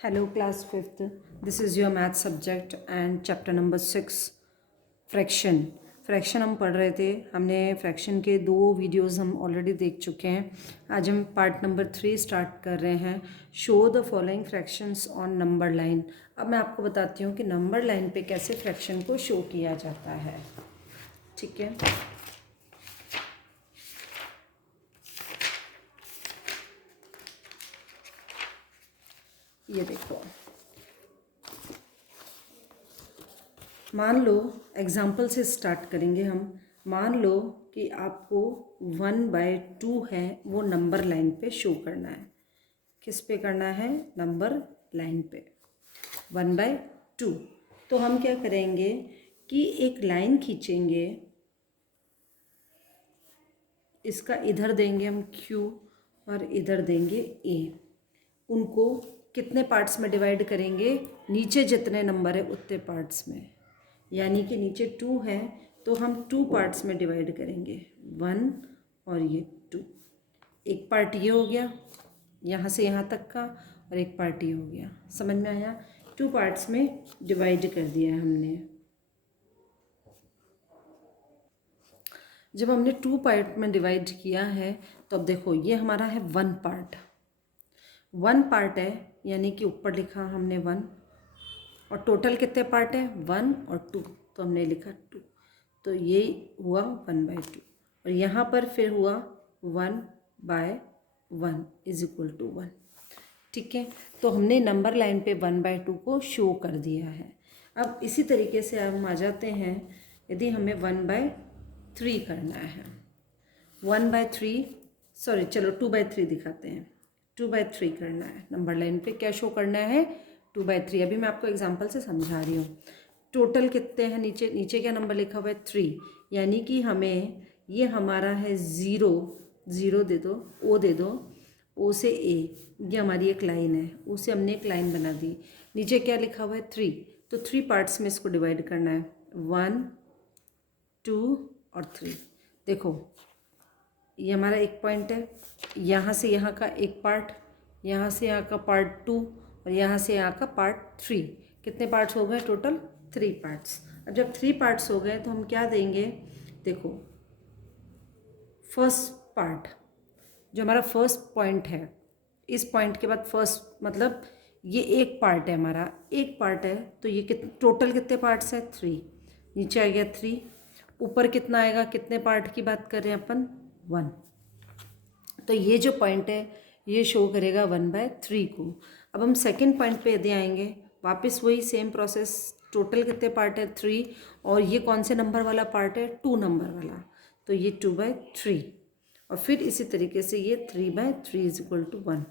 Hello, class 5th. This is your math subject and chapter number 6, fraction. Fraction हम पढ़ रहे थे। हमने फ्रैक्शन के 2 वीडियोस हम ऑलरेडी देख चुके हैं। आज हम पार्ट नंबर 3 स्टार्ट कर रहे हैं। Show the following fractions on number line. अब मैं आपको बताती हूँ कि नंबर लाइन पे कैसे फ्रैक्शन को शो किया जाता है। ठीक है, ये देखो, मान लो एग्जाम्पल से स्टार्ट करेंगे हम। मान लो कि आपको 1/2 है वो नंबर लाइन पे शो करना है। किस पे करना है? नंबर लाइन पे 1/2। तो हम क्या करेंगे कि एक लाइन खींचेंगे, इसका इधर देंगे हम Q और इधर देंगे A। उनको कितने पार्ट्स में डिवाइड करेंगे? नीचे जितने नंबर है उतने पार्ट्स में, यानी कि नीचे 2 है तो हम 2 पार्ट्स में डिवाइड करेंगे, 1 और ये 2। एक पार्ट ये हो गया यहाँ से यहाँ तक का, और एक पार्ट ये हो गया। समझ में आया? 2 पार्ट्स में डिवाइड कर दिया है हमने। जब हमने 2 पार्ट में डिवाइड किया है तो अब देखो ये हमारा है 1 पार्ट। 1 पार्ट है यानी कि ऊपर लिखा हमने 1, और टोटल कितने पार्ट है? 1 और 2, तो हमने लिखा 2। तो ये हुआ 1/2, और यहाँ पर फिर हुआ 1/1 इज इक्वल टू 1। ठीक है, तो हमने नंबर लाइन पे 1/2 को शो कर दिया है। अब इसी तरीके से हम आ जाते हैं, यदि हमें 1/3 करना है, 1/3 सॉरी चलो 2/3 दिखाते हैं। 2/3 करना है, नंबर लाइन पे क्या शो करना है? 2/3। अभी मैं आपको एग्जांपल से समझा रही हूँ। टोटल कितने हैं? नीचे नीचे क्या नंबर लिखा हुआ है? 3, यानी कि हमें ये हमारा है 0, 0 दे दो, ओ दे दो, ओ से ए, ये हमारी एक लाइन है, उसे हमने एक लाइन बना दी। नीचे क्या लिखा हुआ है? 3, तो 3 पार्ट्स में इसको डिवाइड करना है, 1, 2 और 3। देखो ये हमारा एक पॉइंट है, यहाँ से यहाँ का एक पार्ट, यहाँ से यहाँ का पार्ट 2, और यहाँ से यहाँ का पार्ट 3। कितने पार्ट्स हो गए? Total 3 parts. अब जब 3 पार्ट्स हो गए तो हम क्या देंगे? देखो फर्स्ट पार्ट जो हमारा फर्स्ट पॉइंट है, इस पॉइंट के बाद फर्स्ट मतलब ये एक पार्ट है, हमारा एक पार्ट है, तो ये टोटल कितने पार्ट्स है? 3। नीचे आ गया 3, ऊपर कितना आएगा? कितने पार्ट की बात कर रहे हैं अपन? 1। तो ये जो पॉइंट है ये शो करेगा 1/3 को। अब हम सेकंड पॉइंट पे यदि आएंगे, वापस वही सेम प्रोसेस। टोटल कितने पार्ट है? 3, और ये कौन से नंबर वाला पार्ट है? 2 नंबर वाला, तो ये 2/3। और फिर इसी तरीके से ये 3/3 इज इक्वल टू 1।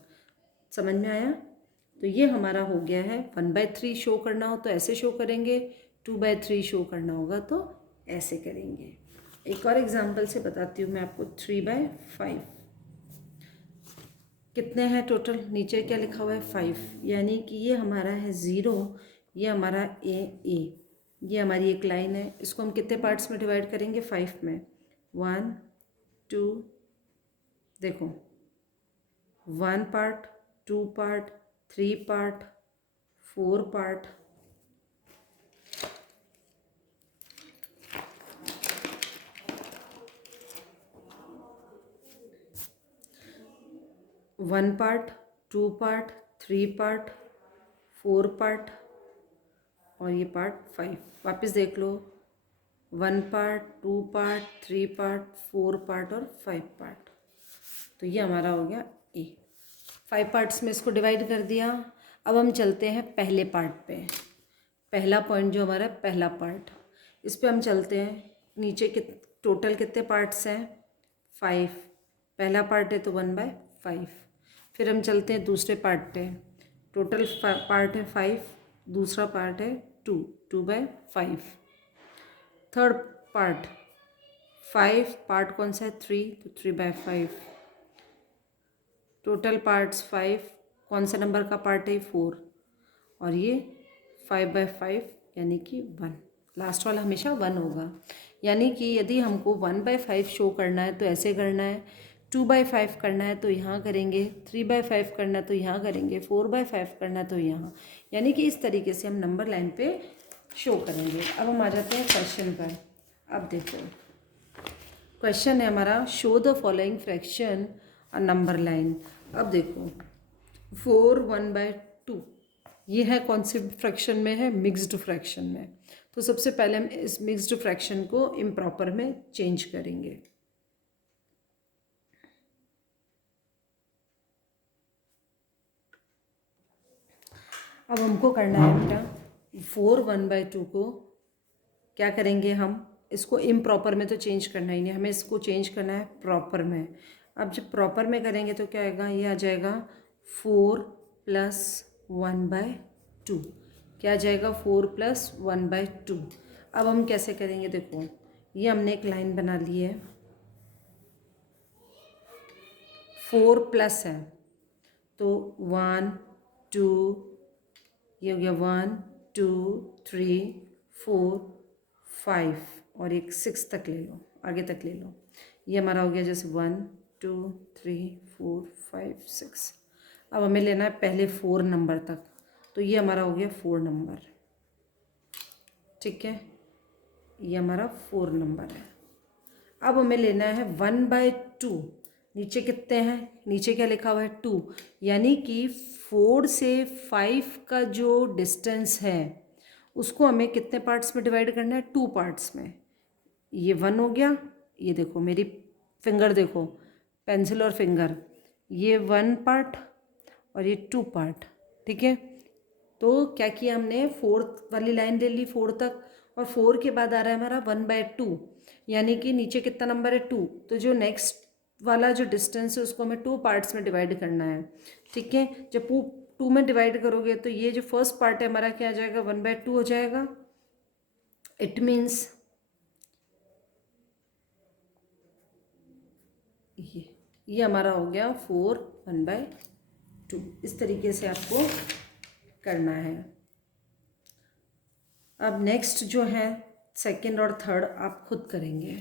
समझ में आया? तो ये हमारा हो गया है। 1/3 शो करना हो तो ऐसे शो करेंगे, 2/3 शो करना होगा तो ऐसे करेंगे। एक और एग्जांपल से बताती हूँ मैं आपको। 3/5 कितने हैं टोटल? नीचे क्या लिखा हुआ है? 5, यानी कि ये हमारा है 0, ये हमारा ए, ये हमारी एक लाइन है। इसको हम कितने पार्ट्स में डिवाइड करेंगे? 5 में। 1, 2, देखो 1 part, 2 part, 3 part, 4 part, 1 part, 2 part, 3 part, 4 part, और ये पार्ट 5। वापस देख लो, 1 पार्ट, 2 पार्ट, 3 पार्ट, 4 पार्ट और 5 पार्ट। तो ये हमारा हो गया ए। 5 पार्ट्स में इसको डिवाइड कर दिया। अब हम चलते हैं पहले पार्ट पे। पहला पॉइंट जो हमारा पहला पार्ट, इस पे हम चलते हैं। नीचे टोटल कितने पार्ट्स हैं? 5। पहला पार्ट है तो 1/5। फिर हम चलते हैं दूसरे पार्ट पे। टोटल पार्ट है 5, दूसरा पार्ट है 2, 2/5। थर्ड पार्ट 5, पार्ट कौन सा है? 3, तो 3/5। टोटल पार्ट्स 5, कौन सा नंबर का पार्ट है? 4, और ये 5/5 यानी कि 1। लास्ट वाला हमेशा 1 होगा। यानी कि यदि हमको 1/5 शो करना है तो ऐसे करना है, 2/5 करना है तो यहाँ करेंगे, 3/5 करना है तो यहाँ करेंगे, 4/5 करना है तो यहाँ, यानी कि इस तरीके से हम नंबर लाइन पे शो करेंगे। अब हम आ जाते हैं क्वेश्चन पर। अब देखो क्वेश्चन है हमारा, show the following fraction a number line. अब देखो 4 1/2 ये है कौन से फ्रैक्शन में है, मिक्स्ड फ्रैक्शन में। तो सबसे पहले हम इस मिक्स्ड फ्रैक्शन को इम्प्रॉपर में चेंज करेंगे। अब हमको करना है बेटा 4 1/2 को क्या करेंगे, हम इसको इम्प्रॉपर में तो चेंज करना ही नहीं, हमें इसको चेंज करना है प्रॉपर में। अब जब प्रॉपर में करेंगे तो क्या आएगा, ये आ जाएगा 4 + 1/2। क्या आ जाएगा, 4 + 1/2। अब हम कैसे करेंगे, देखो ये हमने एक लाइन बना ली है, 4 प्लस है तो 1 2, ये हो गया 1 2 3 4 5 और एक 6 तक ले लो, आगे तक ले लो। ये हमारा हो गया जैसे 1 2 3 4 5 6। अब हमें लेना है पहले 4 नंबर तक, तो ये हमारा हो गया 4 नंबर। ठीक है, ये हमारा 4 नंबर है। अब हमें लेना है 1/2। नीचे कितने हैं, नीचे क्या लिखा हुआ है 2, यानी कि 4 से 5 का जो डिस्टेंस है उसको हमें कितने पार्ट्स में डिवाइड करना है, 2 पार्ट्स में। ये 1 हो गया, ये देखो मेरी फिंगर देखो, पेंसिल और फिंगर, ये 1 पार्ट और ये 2 पार्ट। ठीक है, तो क्या किया हमने, 4th वाली लाइन ले ली 4 तक, और 4 के बाद आ रहा है हमारा 1/2, यानी कि नीचे कितना नंबर है 2, तो जो नेक्स्ट वाला जो डिस्टेंस है उसको हमें 2 पार्ट्स में डिवाइड करना है। ठीक है, जब 2 में डिवाइड करोगे तो ये जो फर्स्ट पार्ट है हमारा क्या आ जाएगा, 1/2 हो जाएगा। इट मीन्स ये हमारा हो गया 4 1/2। इस तरीके से आपको करना है। अब नेक्स्ट जो है सेकंड और थर्ड आप खुद करेंगे।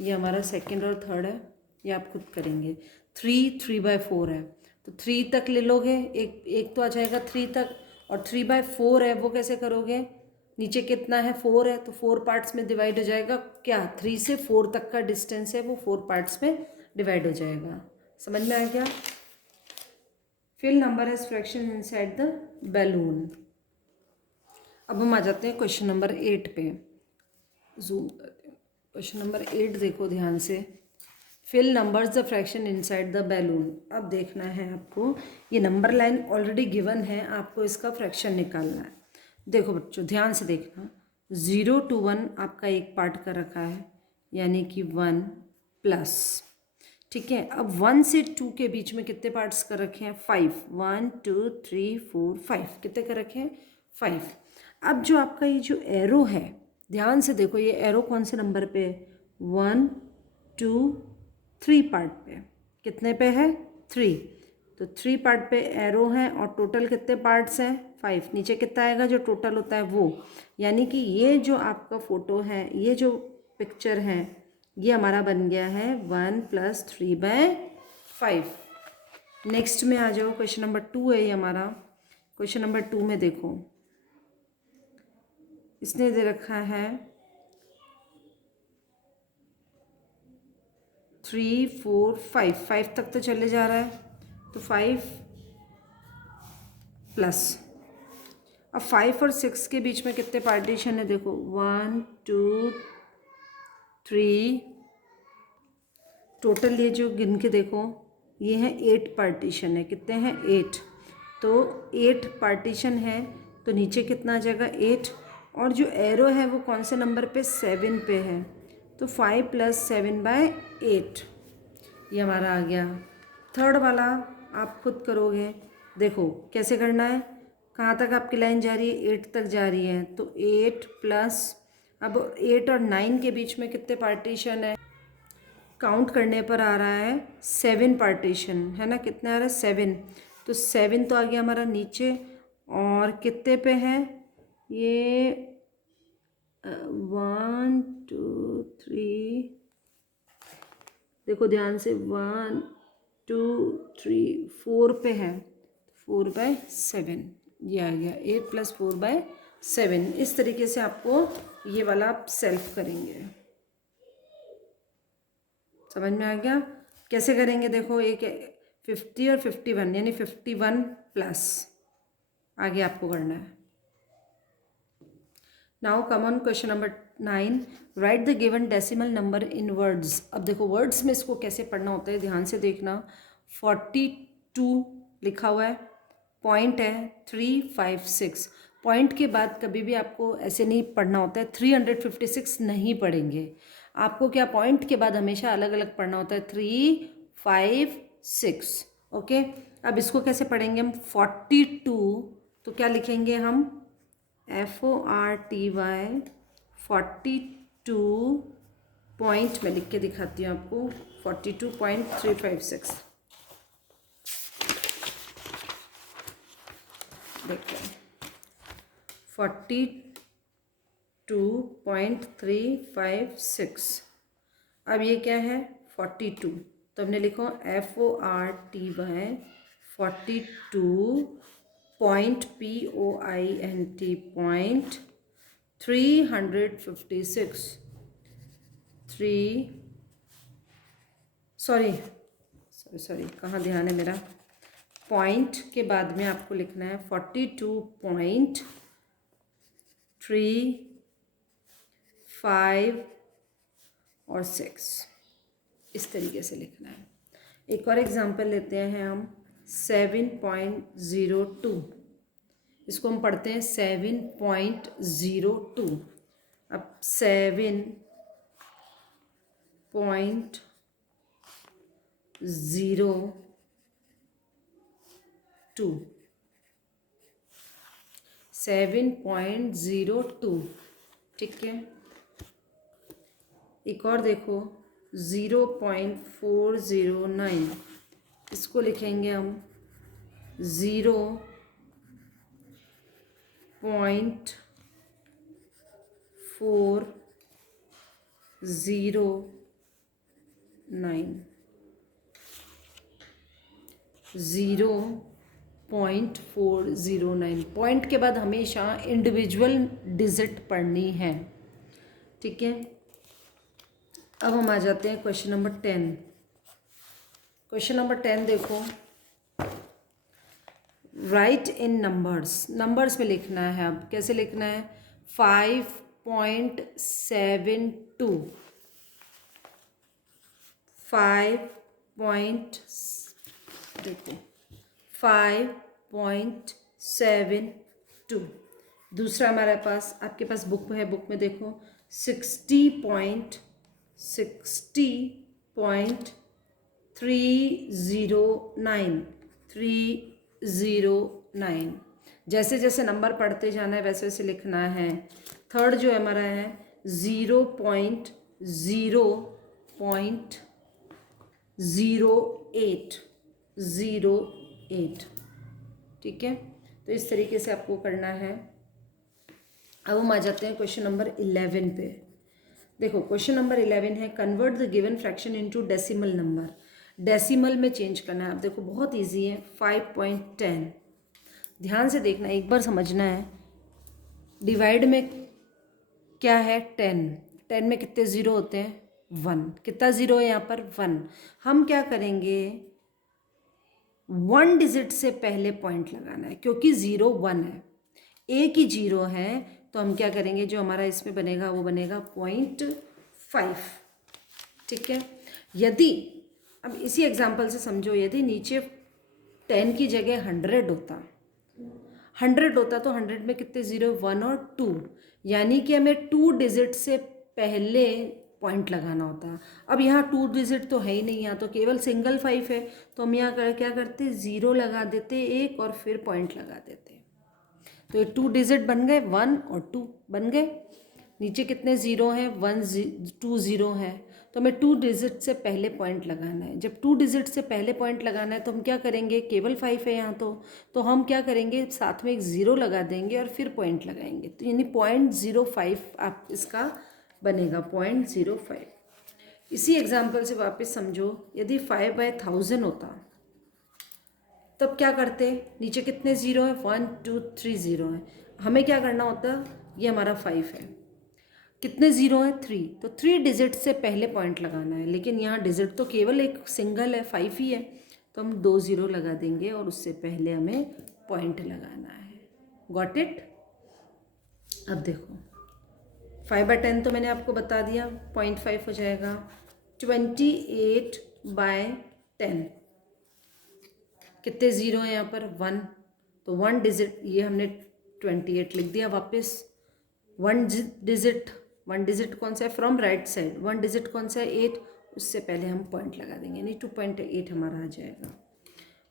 ये हमारा सेकंड और थर्ड है, ये आप खुद करेंगे। 3/4 है तो 3 तक ले लोगे, एक तो आ जाएगा 3 तक, और 3/4 है वो कैसे करोगे, नीचे कितना है 4 है तो 4 पार्ट्स में डिवाइड हो जाएगा। क्या 3 से 4 तक का डिस्टेंस है वो 4 पार्ट्स में डिवाइड हो जाएगा। समझ में आ गया। Fill number as fraction inside the balloon. अब हम आ जाते हैं क्वेश्चन नंबर 8 पे, जूम करते हैं। क्वेश्चन नंबर 8 देखो ध्यान से, fill numbers the fraction inside the balloon. अब देखना है आपको, ये नंबर लाइन ऑलरेडी गिवन है, आपको इसका फ्रैक्शन निकालना है। देखो बच्चों ध्यान से देखना, 0 to 1 आपका एक पार्ट का रखा है, यानी कि 1 प्लस। ठीक है, अब 1 से 2 के बीच में कितने पार्ट्स कर रखे हैं, 5। 1 2 3 4 5, कितने कर रखे हैं, 5। अब जो आपका ये जो एरो है, ध्यान से देखो, ये एरो कौन से नंबर पे है, 1 2 3 पार्ट पे, कितने पे है, 3। तो 3 पार्ट पे एरो है, और टोटल कितने पार्ट्स हैं, 5। नीचे कितना आएगा जो टोटल होता है वो, यानी कि ये जो आपका फ़ोटो है, ये जो पिक्चर है, ये हमारा बन गया है 1 + 3/5। नेक्स्ट में आ जाओ, क्वेश्चन नंबर 2 है ये हमारा। क्वेश्चन नंबर 2 में देखो, इसने दे रखा है 3 4 5 तक तो चले जा रहा है, तो 5 प्लस। अब 5 और 6 के बीच में कितने पार्टीशन है, देखो 1 2 3, टोटल ये जो गिन के देखो, ये है 8 पार्टीशन है, कितने हैं 8। तो 8 पार्टीशन है, तो नीचे कितना आ जाएगा 8, और जो एरो है वो कौन से नंबर पे, 7 पे है, तो 5 + 7/8 ये हमारा आ गया। थर्ड वाला आप खुद करोगे, देखो कैसे करना है, कहाँ तक आपकी लाइन जा रही है, 8 तक जा रही है, तो 8 प्लस, अब 8 और 9 के बीच में कितने पार्टीशन है, काउंट करने पर आ रहा है 7 पार्टीशन है ना, कितने आ रहा है 7। तो 7 तो आ गया हमारा नीचे, और कितने पे है ये 1 2 3 देखो ध्यान से, 1 2 3 4 पे है, 4/7 ये आ गया, 8 + 4/7। इस तरीके से आपको ये वाला आप सेल्फ करेंगे। समझ में आ गया कैसे करेंगे? देखो एक 50 और 51 यानी 51 प्लस आगे आपको करना है। Now come on question number 9, right the given decimal number in words. अब देखो वर्ड्स में इसको कैसे पढ़ना होता है, ध्यान से देखना। 42 लिखा हुआ है, पॉइंट है 356। पॉइंट के बाद कभी भी आपको ऐसे नहीं पढ़ना होता है, 356 नहीं पढ़ेंगे आपको। क्या पॉइंट के बाद हमेशा अलग अलग पढ़ना होता है, 356। ओके, अब इसको कैसे पढ़ेंगे हम? 42 तो क्या लिखेंगे हम? FORTY 42 पॉइंट में लिख के दिखाती हूँ आपको, 42.356। देखो 42.356। अब ये क्या है? 42, तो हमने लिखो FORTY 42 पॉइंट POINT 356 सॉरी कहाँ ध्यान है मेरा? पॉइंट के बाद में आपको लिखना है 42.35 और 6, इस तरीके से लिखना है। एक और एग्जांपल लेते हैं हम, 7.02। इसको हम पढ़ते हैं 7.02। अब 7.02 ठीक है। एक और देखो 0.409, इसको लिखेंगे हम 0.409 0.409। पॉइंट के बाद हमेशा इंडिविजुअल डिजिट पढ़नी है, ठीक है। अब हम आ जाते हैं क्वेश्चन नंबर 10। क्वेश्चन नंबर 10 देखो, राइट इन नंबर्स। नंबर्स में लिखना है। अब कैसे लिखना है? 5.72 देखो 5.72। दूसरा हमारे पास, आपके पास बुक में है, बुक में देखो 309। जैसे जैसे नंबर पढ़ते जाना है वैसे वैसे लिखना है। थर्ड जो हमारा है 0.08 ठीक है। तो इस तरीके से आपको करना है। अब हम आ जाते हैं क्वेश्चन नंबर 11 पे। देखो क्वेश्चन नंबर 11 है, convert the given fraction into decimal number. Decimal में चेंज करना है। आप देखो बहुत इजी है, 5.10। ध्यान से देखना, एक बार समझना है। डिवाइड में क्या है? 10 में कितने ज़ीरो होते हैं? 1। कितना ज़ीरो है यहाँ पर? 1। हम क्या करेंगे? 1 डिजिट से पहले पॉइंट लगाना है, क्योंकि 0 1 है, एक ही 0 है। तो हम क्या करेंगे? जो हमारा इसमें बनेगा वो बनेगा 0.5, ठीक है। यदि अब इसी एग्जाम्पल से समझो, यदि नीचे 10 की जगह 100 होता तो 100 में कितने ज़ीरो? 1 और 2, यानी कि हमें 2 डिजिट से पहले पॉइंट लगाना होता। अब यहाँ 2 डिजिट तो है ही नहीं, यहाँ तो केवल सिंगल 5 है। तो हम यहाँ क्या करते? 0 लगा देते एक, और फिर पॉइंट लगा देते। तो ये 2 डिजिट बन गए, 1 और 2 बन गए। नीचे कितने ज़ीरो हैं? 2 ज़ीरो हैं। तो हमें 2 डिजिट से पहले पॉइंट लगाना है। जब 2 डिजिट से पहले पॉइंट लगाना है तो हम क्या करेंगे? केवल 5 है यहाँ तो हम क्या करेंगे? साथ में एक 0 लगा देंगे और फिर पॉइंट लगाएंगे। तो यानी 0.05 आप इसका बनेगा, 0.05। इसी एग्जाम्पल से वापस समझो, यदि 5/1000 होता तब क्या करते, नीचे कितने ज़ीरो हैं, 1 2 3 ज़ीरो हैं, हमें क्या करना होता, ये हमारा 5 है, कितने ज़ीरो हैं 3, तो 3 डिजिट से पहले पॉइंट लगाना है, लेकिन यहाँ डिजिट तो केवल एक सिंगल है 5 ही है, तो हम 2 ज़ीरो लगा देंगे और उससे पहले हमें पॉइंट लगाना है। Got it. अब देखो 5/10 तो मैंने आपको बता दिया, 0.5 हो जाएगा। 28/10 कितने ज़ीरो हैं यहाँ पर, 1, तो 1 डिजिट, ये हमने 28 लिख दिया वापस। 1 डिजिट कौन सा है, फ्रॉम राइट साइड, 1 डिजिट कौन सा है, 8, उससे पहले हम पॉइंट लगा देंगे, यानी 2.8 हमारा आ जाएगा।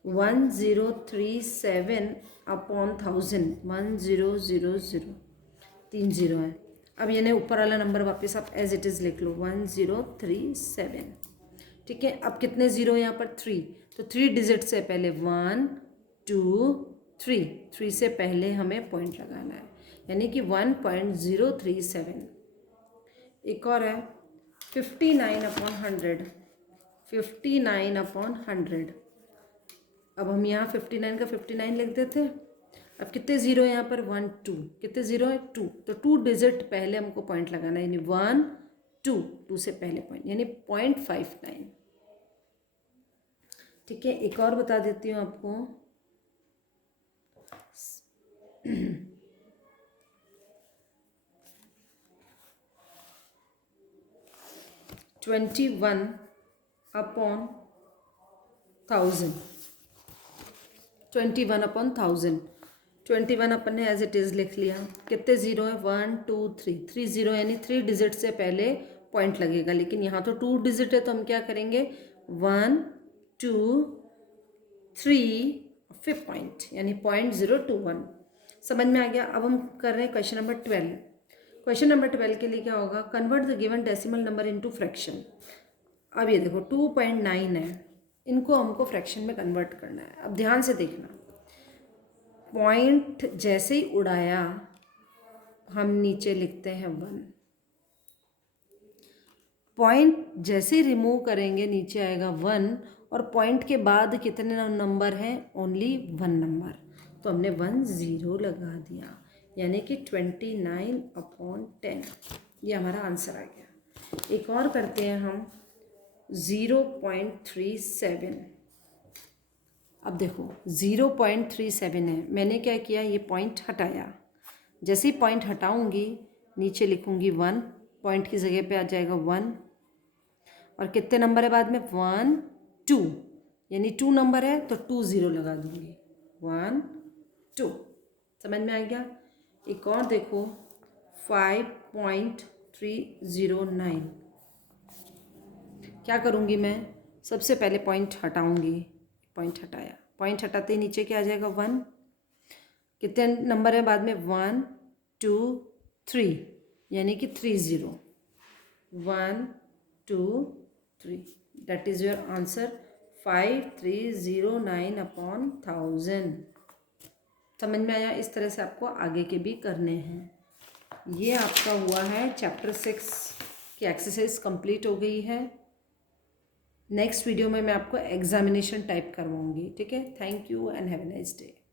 1037/1000, 1000, 3 ज़ीरो है। अब यानी ऊपर वाला नंबर वापस आप एज इट इज़ लिख लो, 1037, ठीक है। अब कितने ज़ीरो यहाँ पर, 3, तो 3 डिजिट से पहले 1 2 3, 3 से पहले हमें पॉइंट लगाना है, यानी कि 1.037। एक और है 59/100, 59/100। अब हम यहाँ 59 का 59 लिख देते हैं। अब कितने ज़ीरो है यहाँ पर, 1 2, कितने ज़ीरो है, 2, तो 2 डिजिट पहले हमको पॉइंट लगाना है, यानी 1 2, 2 से पहले पॉइंट, यानी 0.59, ठीक है। एक और बता देती हूँ आपको, 21/1000, 21/1000, 21 अपन ने एज इट इज़ लिख लिया। कितने ज़ीरो है, 1 2 3, 3 ज़ीरो, यानी 3 डिजिट से पहले पॉइंट लगेगा, लेकिन यहाँ तो 2 डिजिट है, तो हम क्या करेंगे, 1 2 3, फिर पॉइंट, यानी 0.021। समझ में आ गया। अब हम कर रहे हैं क्वेश्चन नंबर 12। क्वेश्चन नंबर 12 के लिए क्या होगा, convert the given decimal number into fraction. अब ये देखो 2.9 है, इनको हमको फ्रैक्शन में कन्वर्ट करना है। अब ध्यान से देखना, पॉइंट जैसे ही उड़ाया हम नीचे लिखते हैं 1, पॉइंट जैसे ही रिमूव करेंगे नीचे आएगा 1, और पॉइंट के बाद कितने नंबर हैं, ओनली 1 नंबर, तो हमने 1 ज़ीरो लगा दिया, यानी कि 29/10, ये हमारा आंसर आ गया। एक और करते हैं हम 0.37। अब देखो 0.37 है, मैंने क्या किया, ये पॉइंट हटाया, जैसे ही पॉइंट हटाऊंगी नीचे लिखूंगी 1, पॉइंट की जगह पे आ जाएगा 1, और कितने नंबर है बाद में, 1 2, यानी 2 नंबर है तो 2 ज़ीरो लगा दूंगी, 1 2। समझ में आ गया। एक और देखो 5.309, क्या करूँगी मैं, सबसे पहले पॉइंट हटाऊँगी, पॉइंट हटाया, पॉइंट हटाते ही नीचे क्या आ जाएगा 1, कितने नंबर है बाद में, 1 2 3, यानी कि 3 zero, 1 2 3, that is your answer 5309/1000। समझ में आया। इस तरह से आपको आगे के भी करने हैं। ये आपका हुआ है चैप्टर 6 की एक्सरसाइज कंप्लीट हो गई है। नेक्स्ट वीडियो में मैं आपको एग्जामिनेशन टाइप करवाऊंगी, ठीक है। Thank you and have a nice day.